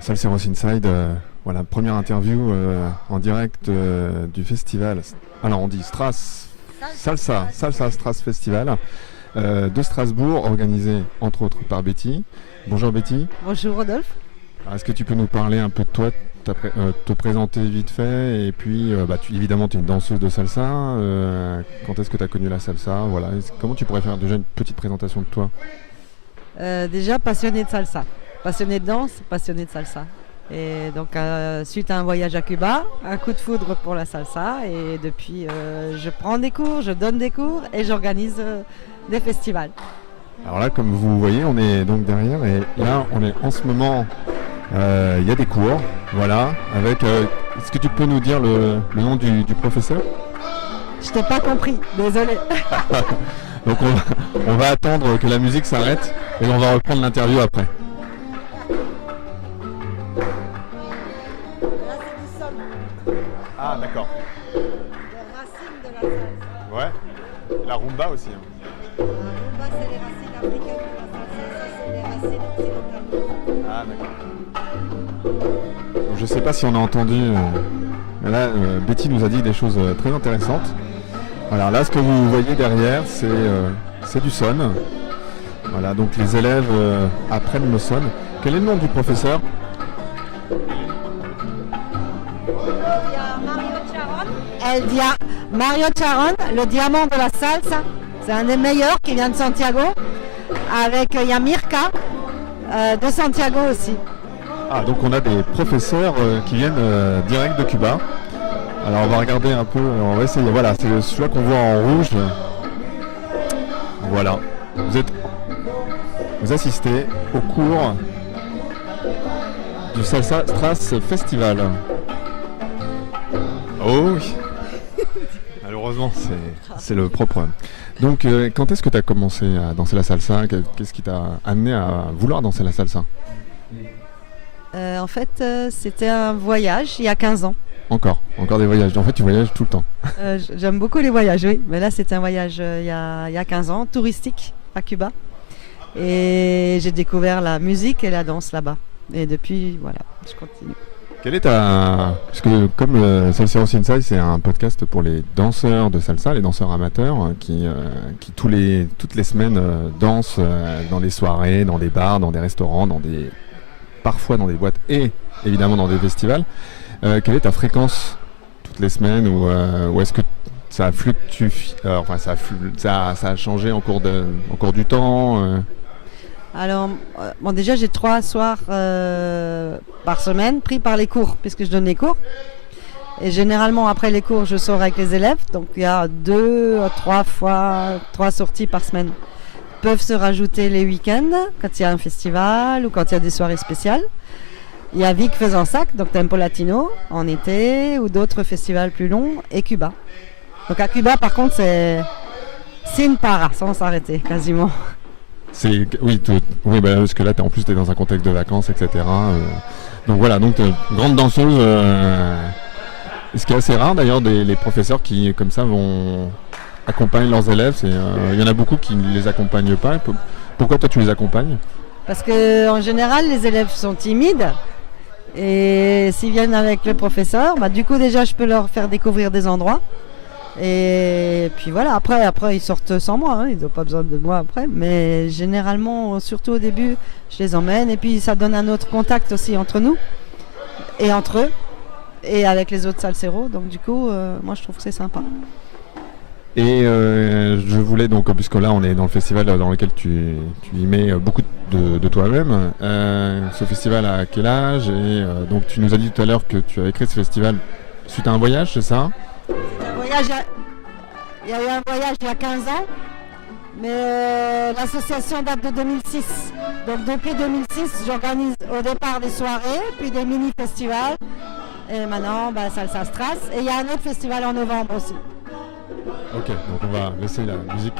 Salseros Inside, voilà, première interview en direct du festival. Alors on dit Salsa Strass Festival de Strasbourg, organisé entre autres par Betty. Bonjour Betty. Bonjour Rodolphe. Alors, est-ce que tu peux nous parler un peu de toi, te présenter vite fait, et puis évidemment tu es une danseuse de salsa. Quand est-ce que tu as connu la salsa, voilà. Comment tu pourrais faire déjà une petite présentation de toi? Déjà passionné de salsa, passionné de danse, passionné de salsa. Et donc suite à un voyage à Cuba, un coup de foudre pour la salsa, et depuis je prends des cours, je donne des cours et j'organise des festivals. Alors là, comme vous voyez, on est donc derrière, et là on est en ce moment, il y a des cours, voilà, avec, est-ce que tu peux nous dire le nom du professeur? Je t'ai pas compris, désolé. Donc on va attendre que la musique s'arrête et on va reprendre l'interview après. Là c'est du son, Ah d'accord. des racines de la salsa. Ouais. La rumba aussi. La rumba c'est les racines africaines de la salsa, ça c'est les racines occidentales. Ah d'accord. Je sais pas si on a entendu, mais là Betty nous a dit des choses très intéressantes. Alors là, ce que vous voyez derrière, c'est du son. Voilà, donc les élèves apprennent le son. Quel est le nom du professeur? Mario Charon, le diamant de la salsa. C'est un des meilleurs qui vient de Santiago. Avec il y a Mirka de Santiago aussi. Ah, donc on a des professeurs qui viennent direct de Cuba. Alors on va regarder un peu, on va essayer, voilà, c'est celui-là qu'on voit en rouge. Voilà, vous assistez au cours du Salsa Strass Festival. Oh oui. Malheureusement, c'est le propre. Donc quand est-ce que tu as commencé à danser la salsa? Qu'est-ce qui t'a amené à vouloir danser la salsa? En fait, c'était un voyage il y a 15 ans. Encore des voyages. En fait, tu voyages tout le temps. J'aime beaucoup les voyages, oui. Mais là, c'était un voyage il y a 15 ans, touristique à Cuba. Et j'ai découvert la musique et la danse là-bas. Et depuis, voilà, je continue. Quelle est parce que comme Salseros Inside, c'est un podcast pour les danseurs de salsa, les danseurs amateurs, qui toutes les semaines dansent dans des soirées, dans des bars, dans des restaurants, parfois dans des boîtes et évidemment dans des festivals. Quelle est ta fréquence toutes les semaines, ou est-ce que ça fluctue, ça a changé en cours du temps Alors, déjà j'ai 3 soirs par semaine pris par les cours, puisque je donne les cours. Et généralement après les cours je sors avec les élèves, donc il y a 2 à 3 sorties par semaine. Peuvent se rajouter les week-ends, quand il y a un festival ou quand il y a des soirées spéciales. Il y a Vic Fezensac, donc Tempo Latino, en été, ou d'autres festivals plus longs, et Cuba. Donc à Cuba, par contre, c'est une para, sans s'arrêter, quasiment. Oui, parce que là, en plus, tu es dans un contexte de vacances, etc. Donc voilà, donc grande danseuse. Ce qui est assez rare, d'ailleurs, les professeurs qui, comme ça, vont accompagner leurs élèves. Il y en a beaucoup qui ne les accompagnent pas. Pourquoi toi, tu les accompagnes? Parce qu'en général, les élèves sont timides. Et s'ils viennent avec le professeur, du coup déjà je peux leur faire découvrir des endroits. Et puis voilà, après ils sortent sans moi, ils n'ont pas besoin de moi après. Mais généralement, surtout au début, je les emmène. Et puis ça donne un autre contact aussi entre nous et entre eux et avec les autres salseros. Donc du coup, moi je trouve que c'est sympa. Et je voulais donc, puisque là on est dans le festival dans lequel tu y mets beaucoup de toi-même, ce festival à quel âge? Et donc tu nous as dit tout à l'heure que tu avais créé ce festival suite à un voyage, c'est ça? Il y a eu un voyage il y a 15 ans, mais l'association date de 2006. Donc depuis 2006, j'organise au départ des soirées, puis des mini-festivals, et maintenant Salsa Strass. Et il y a un autre festival en novembre aussi. Ok, donc on va laisser la musique